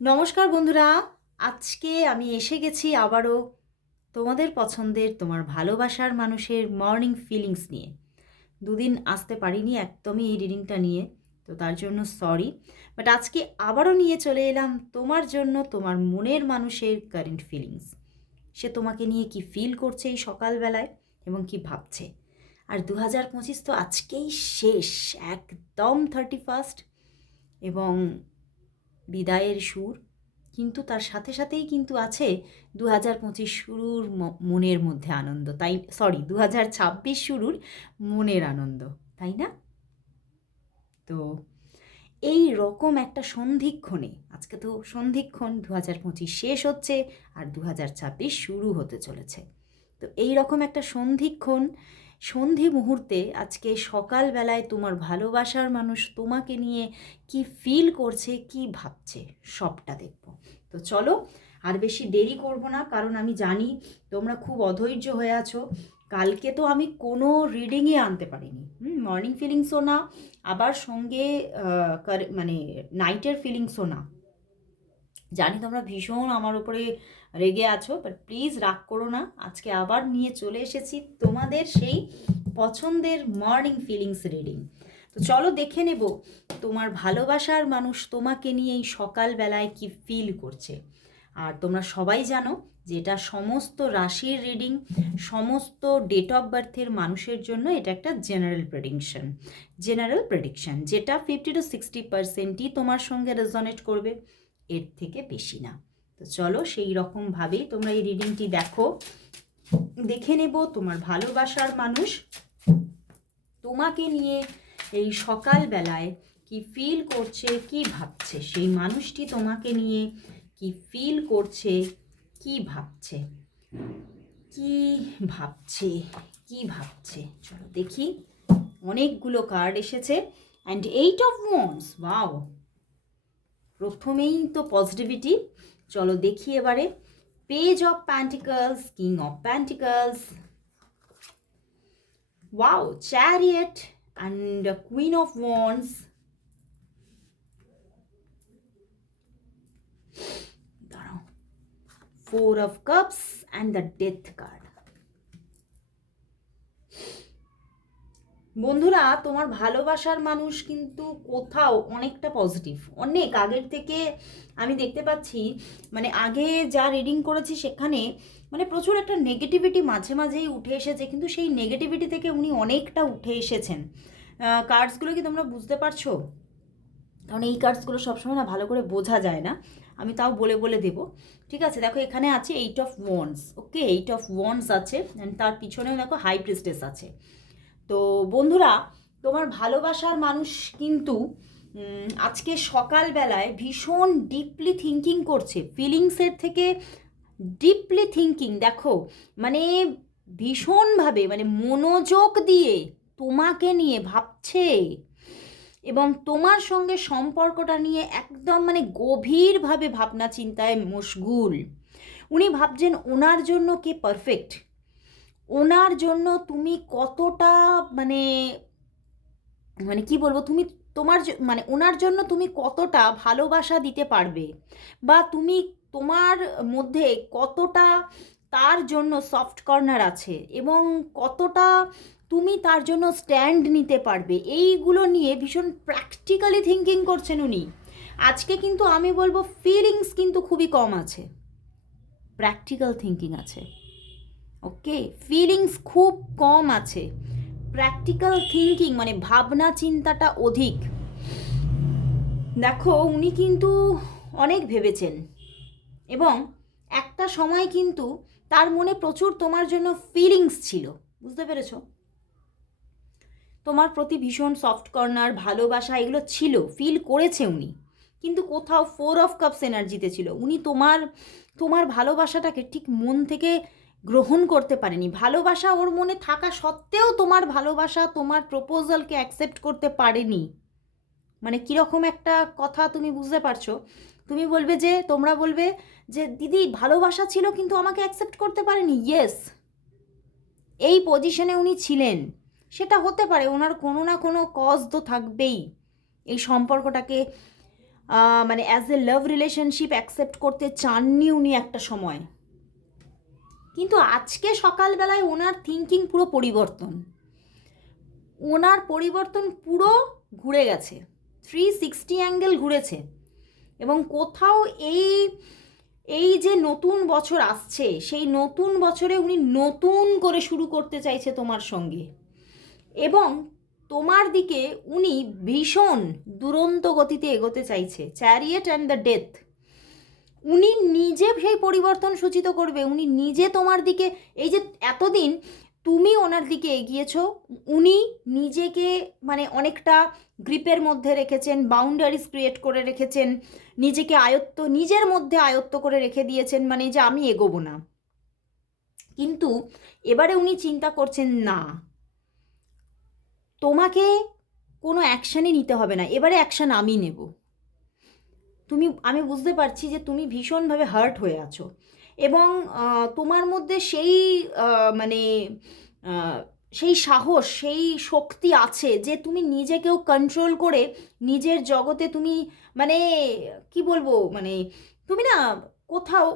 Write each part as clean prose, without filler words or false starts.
নমস্কার বন্ধুরা, আজকে আমি এসে গেছি আবারও তোমাদের পছন্দের তোমার ভালোবাসার মানুষের মর্নিং ফিলিংস নিয়ে। দুদিন আসতে পারিনি একদমই এই রিডিংটা নিয়ে, তো তার জন্য সরি। বাট আজকে আবারও নিয়ে চলে এলাম তোমার জন্য তোমার মনের মানুষের কারেন্ট ফিলিংস। সে তোমাকে নিয়ে কি ফিল করছে এই সকালবেলায় এবং কি ভাবছে। আর 2025 তো আজকেই শেষ, একদম 31st, এবং বিদায়ের সুর। কিন্তু তার সাথে সাথেই কিন্তু আছে 2025 শুরুর মনের মধ্যে আনন্দ, তাই 2026 শুরুর মনের আনন্দ, তাই না? তো এই রকম একটা সন্ধিক্ষণে, আজকে তো সন্ধিক্ষণ, 2025 শেষ হচ্ছে আর 2026 শুরু হতে চলেছে। তো এই রকম একটা সন্ধিক্ষণ, সন্ধি মুহূর্তে আজকে সকালবেলায় তোমার ভালোবাসার মানুষ তোমাকে নিয়ে কি ফিল করছে, কি ভাবছে, সবটা দেখব। তো চলো, আর বেশি দেরি করব না, কারণ আমি জানি তোমরা খুব অধৈর্য হয়ে আছো। কালকে তো আমি কোনো রিডিংই আনতে পারিনি, মর্নিং ফিলিংসও না, আবার সঙ্গে মানে নাইটের ফিলিংসও না। জানি তোমরা ভীষণ আমার উপরে রেগে আছো, বাট প্লিজ রাগ করো না। আজকে আবার নিয়ে চলে এসেছি তোমাদের সেই পছন্দের মর্নিং ফিলিংস রিডিং। তো চলো দেখে নেব তোমার ভালোবাসার মানুষ তোমাকে নিয়ে এই সকালবেলায় কি ফিল করছে। আর তোমরা সবাই জানো যে এটা সমস্ত রাশির রিডিং, সমস্ত ডেট অফ বার্থের মানুষের জন্য এটা একটা জেনারেল প্রেডিকশন, যেটা 50-60%ই তোমার সঙ্গে রেজনেট করবে, এর থেকে বেশি না। তো চলো সেই রকমভাবেই তোমরা এই রিডিংটি দেখে নেব তোমার ভালোবাসার মানুষ তোমাকে নিয়ে এই সকালবেলায় কি ফিল করছে, কি ভাবছে। সেই মানুষটি তোমাকে নিয়ে কি ফিল করছে, কি ভাবছে, কি ভাবছে, কি ভাবছে। চলো দেখি। অনেকগুলো কার্ড এসেছে অ্যান্ড 8 অফ ওয়ান্ডস, ওয়াও, প্রথমেই তো পজিটিভিটি। চলো দেখি এবারে। Page of pentacles, king of pentacles, wow, chariot and queen of wands, দাঁড়াও, 4 of cups and the death card. বন্ধুরা, তোমার ভালোবাসার মানুষ কিন্তু কোথাও অনেকটা পজিটিভ, অনেক আগের থেকে আমি দেখতে পাচ্ছি। মানে আগে যা রিডিং করেছি সেখানে মানে প্রচুর একটা নেগেটিভিটি মাঝে মাঝেই উঠে এসেছে, কিন্তু সেই নেগেটিভিটি থেকে উনি অনেকটা উঠে এসেছেন। কার্ডসগুলো কি তোমরা বুঝতে পারছো? কারণ এই কার্ডসগুলো সবসময় না ভালো করে বোঝা যায় না, আমি তাও বলে বলে দেবো। ঠিক আছে, দেখো এখানে আছে 8 of wands, okay, 8 of wands আছে, অ্যান্ড তার পিছনেও দেখো হাই প্রিস্টেস আছে। তো বন্ধুরা, তোমার ভালোবাসার মানুষ কিন্তু আজকে সকালবেলায় ভীষণ ডিপলি থিঙ্কিং করছে, ফিলিংসের থেকে ডিপলি থিঙ্কিং। দেখো মানে ভীষণভাবে, মানে মনোযোগ দিয়ে তোমাকে নিয়ে ভাবছে এবং তোমার সঙ্গে সম্পর্কটা নিয়ে একদম মানে গভীরভাবে ভাবনা চিন্তায় মশগুল। উনি ভাবছেন ওনার জন্য কে পারফেক্ট, ওনার জন্য তুমি কতটা মানে মানে কি বলবো, তুমি মানে ওনার জন্য তুমি কতটা ভালোবাসা দিতে পারবে, বা তুমি তোমার মধ্যে কতটা তার জন্য সফট কর্নার আছে এবং কতটা তুমি তার জন্য স্ট্যান্ড নিতে পারবে, এইগুলো নিয়ে ভীষণ প্র্যাকটিক্যালি থিঙ্কিং করছেন উনি। আজকে কিন্তু আমি বলবো ফিলিংস কিন্তু খুবই কম আছে, প্র্যাকটিক্যাল থিঙ্কিং আছে। ওকে, ফিলিংস খুব কম আছে, প্র্যাকটিক্যাল থিঙ্কিং মানে ভাবনা চিন্তাটা অধিক। দেখো উনি কিন্তু অনেক ভেবেছেন এবং একটা সময় কিন্তু তার মনে প্রচুর তোমার জন্য ফিলিংস ছিল, বুঝতে পেরেছো? তোমার প্রতি ভীষণ সফট কর্নার, ভালোবাসা এগুলো ছিল, ফিল করেছে উনি, কিন্তু কোথাও 4 অফ কাপস এনার্জিতে ছিল। উনি তোমার ভালোবাসাটাকে ঠিক মন থেকে গ্রহণ করতে পারেনি। ভালোবাসা ওর মনে থাকা সত্ত্বেও তোমার ভালোবাসা, তোমার প্রপোজালকে অ্যাকসেপ্ট করতে পারেনি। মানে কীরকম একটা কথা তুমি বুঝতে পারছো? তুমি বলবে যে, তোমরা বলবে যে দিদি ভালোবাসা ছিল কিন্তু আমাকে অ্যাকসেপ্ট করতে পারেনি। ইয়েস, এই পজিশনে উনি ছিলেন, সেটা হতে পারে ওনার কোনো না কোনো কজ তো থাকবেই এই সম্পর্কটাকে মানে as a love relationship accept করতে চাননি উনি একটা সময়, কিন্তু আজকে সকালবেলায় ওনার থিঙ্কিং পুরো পরিবর্তন, ওনার পরিবর্তন পুরো ঘুরে গেছে, 360 অ্যাঙ্গেল ঘুরেছে। এবং কোথাও এই এই যে নতুন বছর আসছে, সেই নতুন বছরে উনি নতুন করে শুরু করতে চাইছে তোমার সঙ্গে, এবং তোমার দিকে উনি ভীষণ দুরন্ত গতিতে এগোতে চাইছে, চ্যারিয়েট অ্যান্ড দ্য ডেথ। উনি নিজে সেই পরিবর্তন সূচিত করবে, উনি নিজে তোমার দিকে, এই যে এতদিন তুমি ওনার দিকে এগিয়েছো, উনি নিজেকে মানে অনেকটা গ্রিপের মধ্যে রেখেছেন, বাউন্ডারিজ ক্রিয়েট করে রেখেছেন, নিজেকে নিজের মধ্যে আয়ত্ত করে রেখে দিয়েছেন, মানে যে আমি এগোবো না। কিন্তু এবারে উনি চিন্তা করছেন না, তোমাকে কোনো অ্যাকশানই নিতে হবে না, এবারে অ্যাকশান আমি নেব। আমি বুঝতে পারছি যে তুমি ভীষণভাবে হার্ট হয়ে আছো, এবং তোমার মধ্যে সেই মানে সেই সাহস, সেই শক্তি আছে যে তুমি নিজেকেও কন্ট্রোল করে নিজের জগতে তুমি মানে কি বলবো, মানে তুমি না কোথাও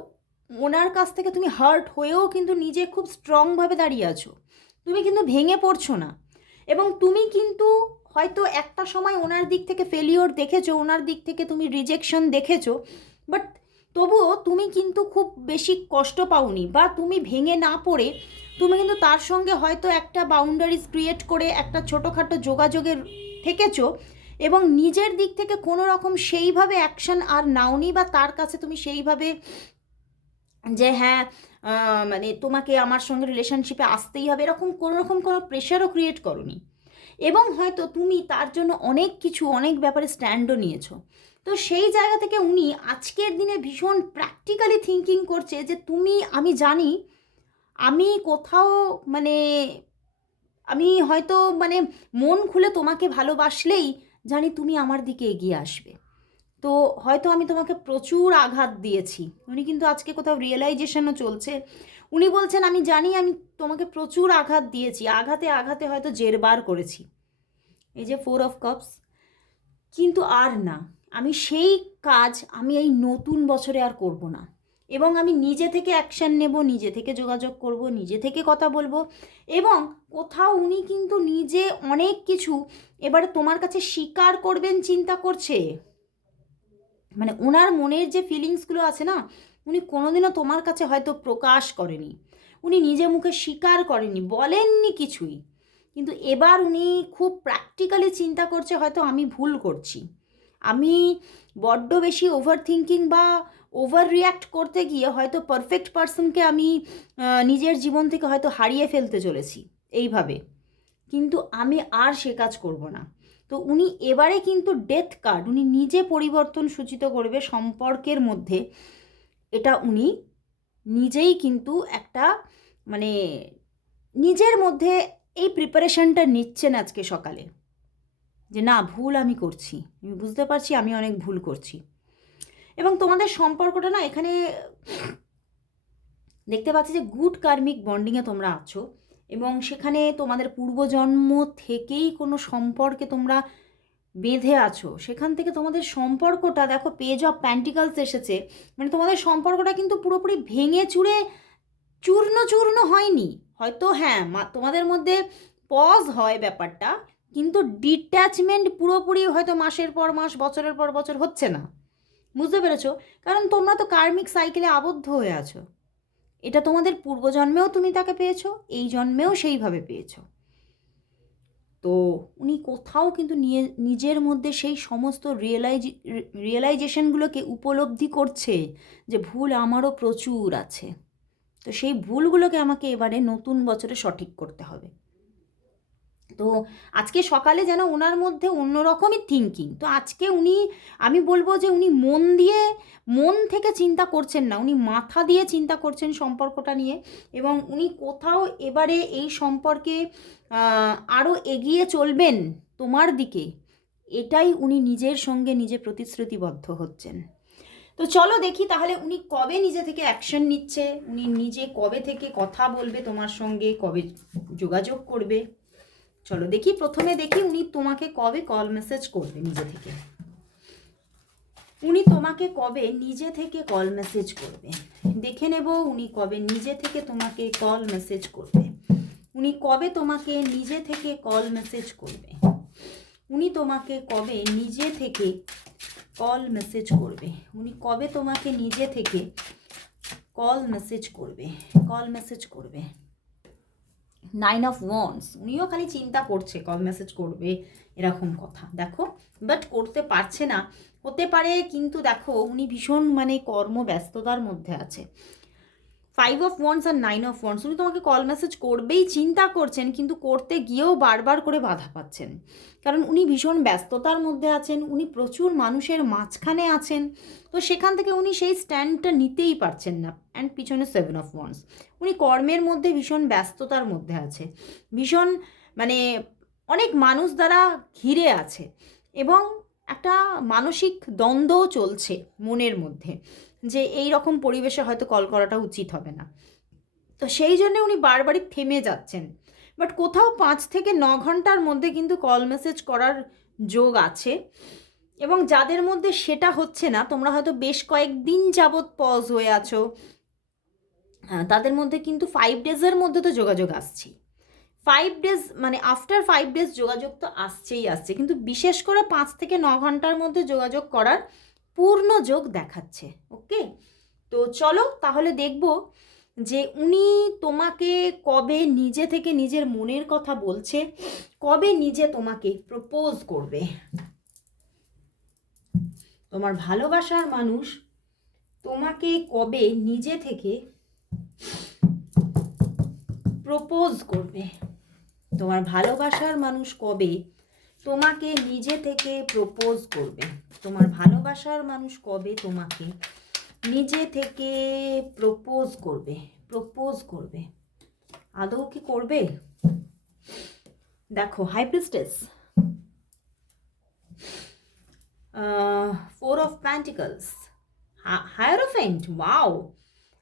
ওনার কাছ থেকে তুমি হার্ট হয়েও কিন্তু নিজে খুব স্ট্রংভাবে দাঁড়িয়ে আছো, তুমি কিন্তু ভেঙে পড়ছো না। এবং তুমি কিন্তু হয়তো একটা সময় ওনার দিক থেকে ফেলিওর দেখেছো, ওনার দিক থেকে তুমি রিজেকশন দেখেছো, বাট তবুও তুমি কিন্তু খুব বেশি কষ্ট পাওনি, বা তুমি ভেঙে না পড়ে তুমি কিন্তু তার সঙ্গে হয়তো একটা বাউন্ডারিজ ক্রিয়েট করে একটা ছোটোখাটো যোগাযোগের থেকেছো, এবং নিজের দিক থেকে কোনো রকম সেইভাবে অ্যাকশন আর নাওনি, বা তার কাছে তুমি সেইভাবে যে হ্যাঁ মানে তোমাকে আমার সঙ্গে রিলেশনশিপে আসতেই হবে এরকম কোনো রকম কোনো প্রেশারও ক্রিয়েট করনি। এবং হয়তো তুমি তার জন্য অনেক কিছু, অনেক ব্যাপারে স্ট্যান্ডও নিয়েছো। তো সেই জায়গা থেকে উনি আজকের দিনে ভীষণ প্র্যাকটিক্যালি থিঙ্কিং করছে যে তুমি, আমি জানি আমি কোথাও মানে আমি হয়তো মানে মন খুলে তোমাকে ভালোবাসলেই জানি তুমি আমার দিকে এগিয়ে আসবে। তো হয়তো আমি তোমাকে প্রচুর আঘাত দিয়েছি, উনি কিন্তু আজকে কোথাও রিয়েলাইজেশনও চলছে। উনি বলছেন আমি জানি আমি তোমাকে প্রচুর আঘাত দিয়েছি, আঘাতে আঘাতে হয়তো জেরবার করেছি, এই যে 4 অফ কাপস, কিন্তু আর না, আমি সেই কাজ আমি এই নতুন বছরে আর করব না। এবং আমি নিজে থেকে অ্যাকশান নেব, নিজে থেকে যোগাযোগ করব, নিজে থেকে কথা বলবো। এবং কোথাও উনি কিন্তু নিজে অনেক কিছু এবারে তোমার কাছে স্বীকার করবেন চিন্তা করছে, মানে ওনার মনের যে ফিলিংসগুলো আছে না, উনি কোনোদিনও তোমার কাছে হয়তো প্রকাশ করেনি, উনি নিজে মুখে স্বীকার করেনি, বলেননি কিছুই, কিন্তু এবার উনি খুব প্র্যাকটিক্যালি চিন্তা করছে হয়তো আমি ভুল করছি, আমি বড্ড বেশি ওভার থিঙ্কিং বা ওভার রিয়্যাক্ট করতে গিয়ে হয়তো পারফেক্ট পার্সনকে আমি নিজের জীবন থেকে হয়তো হারিয়ে ফেলতে চলেছি এইভাবে, কিন্তু আমি আর সে কাজ করব না। তো উনি এবারে কিন্তু ডেথ কার্ড, উনি নিজে পরিবর্তন সূচিত করবে সম্পর্কের মধ্যে, এটা উনি নিজেই কিন্তু একটা মানে নিজের মধ্যে এই প্রিপারেশনটা নিচ্ছেন আজকে সকালে, যে না ভুল আমি করছি, আমি বুঝতে পারছি আমি অনেক ভুল করছি। এবং তোমাদের সম্পর্কটা না এখানে দেখতে পাচ্ছি যে গুড কার্মিক বন্ডিংয়ে তোমরা আছো, এবং সেখানে তোমাদের পূর্বজন্ম থেকেই কোনো সম্পর্কে তোমরা বেঁধে আছো, সেখান থেকে তোমাদের সম্পর্কটা দেখো পেজ অফ প্যান্টিকালস এসেছে, মানে তোমাদের সম্পর্কটা কিন্তু পুরোপুরি ভেঙে চুরে চূর্ণ চূর্ণ হয়নি, হয়তো হ্যাঁ তোমাদের মধ্যে পজ হয় ব্যাপারটা, কিন্তু ডিট্যাচমেন্ট পুরোপুরি হয়তো মাসের পর মাস, বছরের পর বছর হচ্ছে না, বুঝতে পেরেছো? কারণ তোমরা তো কার্মিক সাইকেলে আবদ্ধ হয়ে আছো, এটা তোমাদের পূর্বজন্মেও তুমি তাকে পেয়েছো, এই জন্মেও সেইভাবে পেয়েছো। তো উনি কোথাও কিন্তু নিজের মধ্যে সেই সমস্ত রিয়েলাইজেশনগুলোকে উপলব্ধি করছে যে ভুল আমারও প্রচুর আছে, তো সেই ভুলগুলোকে আমাকে এবারে নতুন বছরে সঠিক করতে হবে। তো আজকে সকালে যেন ওনার মধ্যে অন্যরকমই থিঙ্কিং, তো আজকে উনি, আমি বলবো যে উনি মন থেকে চিন্তা করছেন না, উনি মাথা দিয়ে চিন্তা করছেন সম্পর্কটা নিয়ে, এবং উনি কোথাও এবারে এই সম্পর্কে আরও এগিয়ে চলবেন তোমার দিকে, এটাই উনি নিজের সঙ্গে নিজে প্রতিশ্রুতিবদ্ধ হচ্ছেন। তো চলো দেখি তাহলে উনি কবে নিজে থেকে অ্যাকশন নিচ্ছে, উনি নিজে কবে থেকে কথা বলবে তোমার সঙ্গে, কবে যোগাযোগ করবে। চলো দেখি, প্রথমে দেখি উনি তোমাকে কবে কল মেসেজ করবে নিজে থেকে। উনি তোমাকে কবে নিজে থেকে কল মেসেজ করবে, দেখে নেব উনি কবে নিজে থেকে তোমাকে কল মেসেজ করবে। উনি কবে তোমাকে নিজে থেকে কল মেসেজ করবে, উনি তোমাকে কবে নিজে থেকে কল মেসেজ করবে, উনি কবে তোমাকে নিজে থেকে কল মেসেজ করবে, কল মেসেজ করবে। 9 অফ ওয়ান্ডস, উনিও খালি চিন্তা করছে কল মেসেজ করবে এরকম কথা, দেখো, বাট করতে পারছে না। হতে পারে, কিন্তু দেখো উনি ভীষণ মানে কর্মব্যস্ততার মধ্যে আছে। 5 অফ ওয়ান্ডস আর 9 অফ ওয়ান্ডস, উনি তোমাকে কল মেসেজ করবেই চিন্তা করছেন, কিন্তু করতে গিয়েও বারবার করে বাধা পাচ্ছেন, কারণ উনি ভীষণ ব্যস্ততার মধ্যে আছেন, উনি প্রচুর মানুষের মাঝখানে আছেন, তো সেখান থেকে উনি সেই স্ট্যান্ডটা নিতেই পারছেন না। অ্যান্ড পিছনে 7 অফ ওয়ান্ডস, উনি কর্মের মধ্যে ভীষণ ব্যস্ততার মধ্যে আছে, ভীষণ মানে অনেক মানুষ দ্বারা ঘিরে আছে, এবং একটা মানসিক দ্বন্দ্বও চলছে মনের মধ্যে যে এই রকম পরিবেশে হয়তো কল করাটা উচিত হবে না। তো সেই জন্য উনি বারবারই থেমে যাচ্ছেন, বাট কোথাও 5 থেকে 9 ঘন্টার মধ্যে কিন্তু কল মেসেজ করার যোগ আছে। এবং যাদের মধ্যে সেটা হচ্ছে না, তোমরা হয়তো বেশ কয়েকদিন যাবৎ পজ হয়ে আছো, তাদের মধ্যে কিন্তু 5 ডেজের মধ্যে তো যোগাযোগ আসছেই। 5 ডেজ মানে আফটার 5 ডেজ যোগাযোগ তো আসছেই আসছে, কিন্তু বিশেষ করে 5 থেকে 9 ঘন্টার মধ্যে যোগাযোগ করার পূর্ণ যোগ দেখাচ্ছে। ওকে, তো চলো তাহলে দেখব যে উনি তোমাকে কবে নিজে থেকে নিজের মনের কথা বলছে, কবে নিজে তোমাকে প্রপোজ করবে। তোমার ভালোবাসার মানুষ তোমাকে কবে নিজে থেকে প্রপোজ করবে, তোমার ভালোবাসার মানুষ কবে তোমাকে নিজে থেকে প্রপোজ করবে, তোমার ভালোবাসার মানুষ কবে তোমাকে নিজে থেকে প্রপোজ করবে, প্রপোজ করবে, আদৌ কি করবে। দেখো হাই প্রিস্টেস, 4 অফ pentacles, hierophant, wow,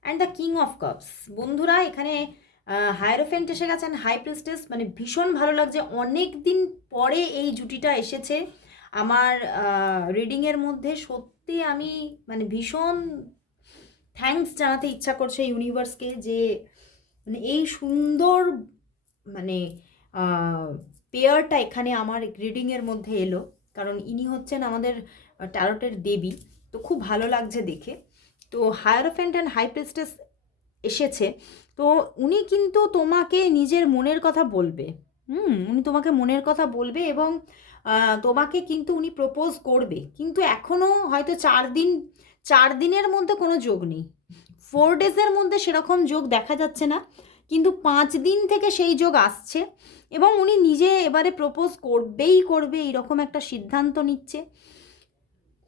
and the king of cups. বন্ধুরা এখানে হায়ারোফেন্ট এসে গেছেন, হাই প্রিস্টেস, মানে ভীষণ ভালো লাগছে, অনেক দিন পরে এই জুটিটা এসেছে আমার রিডিংয়ের মধ্যে। সত্যি আমি মানে ভীষণ থ্যাঙ্কস জানাতে ইচ্ছা করছে ইউনিভার্সকে, যে মানে এই সুন্দর মানে পেয়ারটা এখানে আমার রিডিংয়ের মধ্যে এলো, কারণ ইনি হচ্ছেন আমাদের ট্যারোটের দেবী, তো খুব ভালো লাগছে দেখে। তো হায়ারোফেন্ট অ্যান্ড হাই প্রিস্টেস এসেছে, তো উনি কিন্তু তোমাকে নিজের মনের কথা বলবে, উনি তোমাকে মনের কথা বলবে, এবং তোমাকে কিন্তু উনি প্রপোজ করবে, কিন্তু এখনও হয়তো 4 দিনের মধ্যে কোনো যোগ নেই, 4 ডেজের মধ্যে সেরকম যোগ দেখা যাচ্ছে না, কিন্তু 5 দিন থেকে সেই যোগ আসছে, এবং উনি নিজে এবারে প্রপোজ করবেই করবে এইরকম একটা সিদ্ধান্ত নিচ্ছে।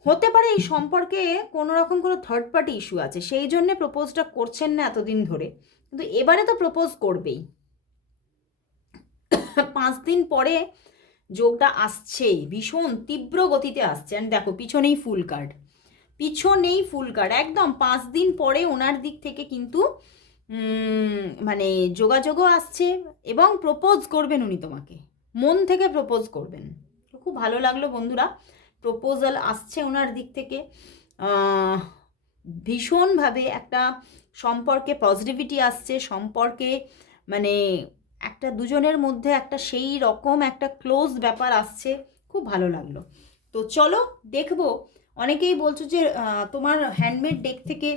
হতে পারে এই সম্পর্কে কোনো রকম কোনো থার্ড পার্টি ইস্যু আছে, সেই জন্যে প্রপোজটা করছেন না এতদিন ধরে, কিন্তু এবারে তো প্রপোজ করবেই। 5 দিন পরে যোগটা আসছেই, ভীষণ তীব্র গতিতে আসছে। অ্যান্ড দেখো পিছনেই ফুল কার্ড, পিছনেই ফুল কার্ড, একদম 5 দিন পরে ওনার দিক থেকে কিন্তু মানে যোগাযোগও আসছে, এবং প্রপোজ করবেন উনি তোমাকে, মন থেকে প্রপোজ করবেন। খুব ভালো লাগলো বন্ধুরা, প্রপোজাল আসছে ওনার দিক থেকে, ভীষণভাবে একটা সম্পর্কে পজিটিভিটি আসছে, সম্পর্কে মানে একটা দুজনের মধ্যে একটা সেই রকম একটা ক্লোজ ব্যাপার আসছে, খুব ভালো লাগলো। তো চলো দেখবো, অনেকেই বলছো যে তোমার হ্যান্ডমেড ডেক থেকে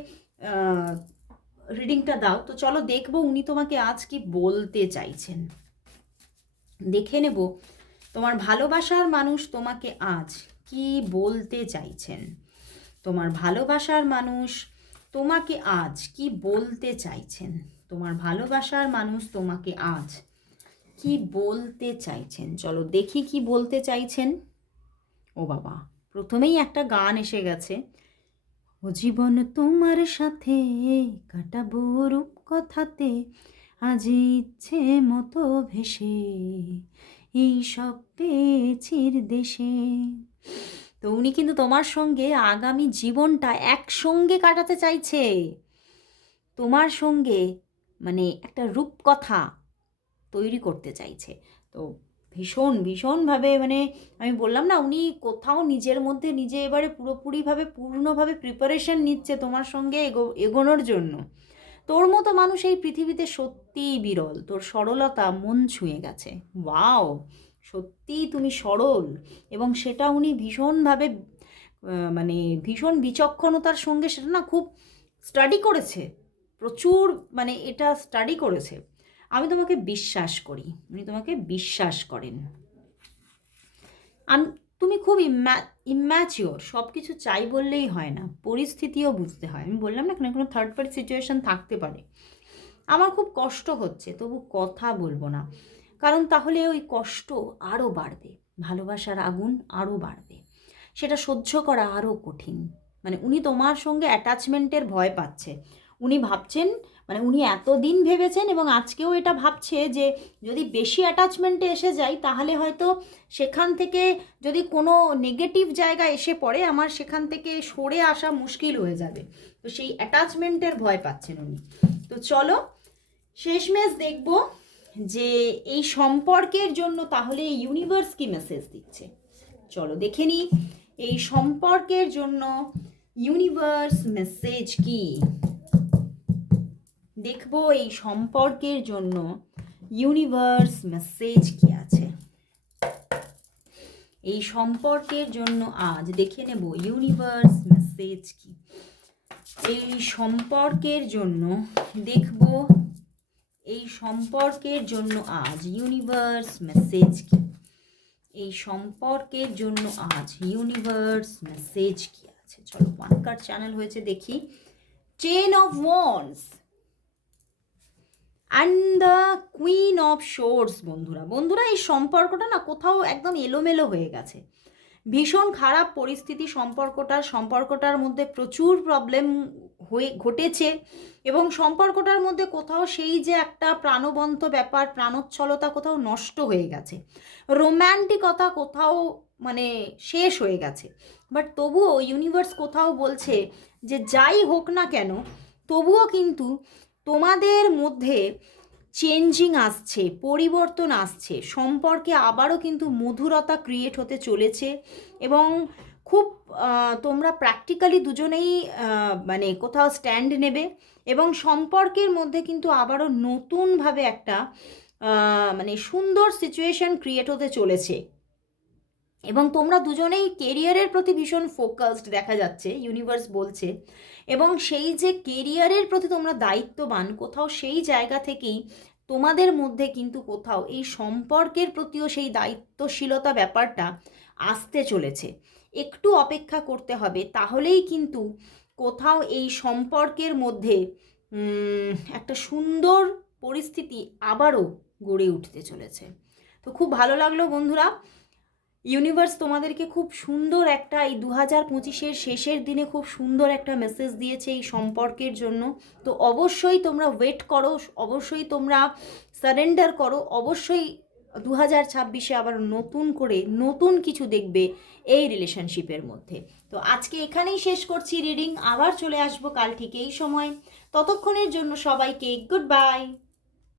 রিডিংটা দাও, তো চলো দেখবো উনি তোমাকে আজ কি বলতে চাইছেন। দেখে নেব তোমার ভালোবাসার মানুষ তোমাকে আজ কি বলতে চাইছেন, তোমার ভালোবাসার মানুষ তোমাকে আজ কি বলতে চাইছেন, তোমার ভালোবাসার মানুষ তোমাকে আজ কি বলতে চাইছেন। চলো দেখি কি বলতে চাইছেন। ও বাবা, প্রথমেই একটা গান এসে গেছে, ও জীবন তোমার সাথে কাটাবো রূপ কথাতে, আজ ইচ্ছে মতো ভেসে এই সব পেয়েছির দেশে। তো উনি কিন্তু তোমার সঙ্গে আগামী জীবনটা একসঙ্গে কাটাতে চাইছে, তোমার সঙ্গে মানে একটা রূপকথা তৈরি করতে চাইছে। তো ভীষণভাবে মানে আমি বললাম না, উনি কোথাও নিজের মধ্যে নিজে এবারে পুরোপুরিভাবে পূর্ণভাবে প্রিপারেশন নিচ্ছে তোমার সঙ্গে এগোনোর জন্য। তোর মতো মানুষ এই পৃথিবীতে সত্যিই বিরল। তোর সরলতা মন ছুঁয়ে গেছে। ওয়াও, সত্যিই তুমি সরল, এবং সেটা উনি ভীষণভাবে মানে ভীষণ বিচক্ষণতার সঙ্গে সেটা না খুব স্টাডি করেছে, প্রচুর, মানে এটা স্টাডি করেছে। আমি তোমাকে বিশ্বাস করি, উনি তোমাকে বিশ্বাস করেন। তুমি খুব ইম্যাচিওর, সব কিছু চাই বললেই হয় না, পরিস্থিতিও বুঝতে হয়। আমি বললাম না, কোনো থার্ড পার্টি সিচুয়েশন থাকতে পারে। আমার খুব কষ্ট হচ্ছে, তবু কথা বলবো না, কারণ তাহলে ওই কষ্ট আরও বাড়বে, ভালোবাসার আগুন আরও বাড়বে, সেটা সহ্য করা আরও কঠিন। মানে উনি তোমার সঙ্গে অ্যাটাচমেন্টের ভয় পাচ্ছে। উনি ভাবছেন, মানে উনি এতদিন ভেবেছেন এবং আজকেও এটা ভাবছে যে যদি বেশি অ্যাটাচমেন্টে এসে যাই তাহলে হয়তো সেখান থেকে যদি কোনো নেগেটিভ জায়গা এসে পড়ে আমার সেখান থেকে সরে আসা মুশকিল হয়ে যাবে। তো সেই অ্যাটাচমেন্টের ভয় পাচ্ছেন উনি। তো চলো শেষমেশ দেখব যে এই সম্পর্কের জন্য তাহলে ইউনিভার্স কি মেসেজ দিচ্ছে। চলো দেখে নিই এই সম্পর্কের জন্য ইউনিভার্স মেসেজ কি। দেখবো এই সম্পর্কের জন্য ইউনিভার্স মেসেজ কি আছে। এই সম্পর্কের জন্য আজ দেখে নেব ইউনিভার্স মেসেজ কি। এই সম্পর্কের জন্য দেখব, এই সম্পর্কের জন্য আজ ইউনিভার্স মেসেজ কি। এই সম্পর্কের জন্য আজ ইউনিভার্স মেসেজ কি আছে। চলো ওয়ান কার্ড চ্যানেল হয়েছে, দেখি। Ten of wands and the queen of swords. বন্ধুরা এই সম্পর্কটা না কোথাও একদম এলোমেলো হয়ে গেছে, ভীষণ খারাপ পরিস্থিতি সম্পর্কটার মধ্যে প্রচুর প্রবলেম ঘটেছে, এবং সম্পর্কটার মধ্যে কোথাও সেই যে একটা প্রাণবন্ত ব্যাপার, প্রাণোচ্ছলতা কোথাও নষ্ট হয়ে গেছে, রোম্যান্টিকতা কোথাও মানে শেষ হয়ে গেছে। বাট তবুও ইউনিভার্স কোথাও বলছে যে যাই হোক না কেন তবুও কিন্তু তোমাদের মধ্যে চেঞ্জিং আসছে, পরিবর্তন আসছে, সম্পর্কে আবারও কিন্তু মধুরতা ক্রিয়েট হতে চলেছে, এবং খুব তোমরা প্র্যাকটিক্যালি দুজনেই মানে কোথাও স্ট্যান্ড নেবে, এবং সম্পর্কের মধ্যে কিন্তু আবারও নতুনভাবে একটা মানে সুন্দর সিচুয়েশন ক্রিয়েট হতে চলেছে, এবং তোমরা দুজনেই কেরিয়ারের প্রতি ভীষণ ফোকাসড দেখা যাচ্ছে ইউনিভার্স বলছে, এবং সেই যে কেরিয়ারের প্রতি তোমরা দায়িত্ববান, কোথাও সেই জায়গা থেকেই তোমাদের মধ্যে কিন্তু কোথাও এই সম্পর্কের প্রতিও সেই দায়িত্বশীলতা ব্যাপারটা আসতে চলেছে। একটু অপেক্ষা করতে হবে, তাহলেই কিন্তু কোথাও এই সম্পর্কের মধ্যে একটা সুন্দর পরিস্থিতি আবারও গড়ে উঠতে চলেছে। তো খুব ভালো লাগলো বন্ধুরা, ইউনিভার্স তোমাদেরকে খুব সুন্দর একটা এই 2025-এর শেষের দিনে খুব সুন্দর একটা মেসেজ দিয়েছে এই সম্পর্কের জন্য। তো অবশ্যই তোমরা ওয়েট করো, অবশ্যই তোমরা সারেন্ডার করো, অবশ্যই 2026-এ আবার নতুন করে নতুন কিছু দেখবে এই রিলেশনশিপের মধ্যে। তো আজকে এখানেই শেষ করছি রিডিং, আবার চলে আসবো কাল ঠিক এই সময়। ততক্ষণের জন্য সবাইকে গুড বাই।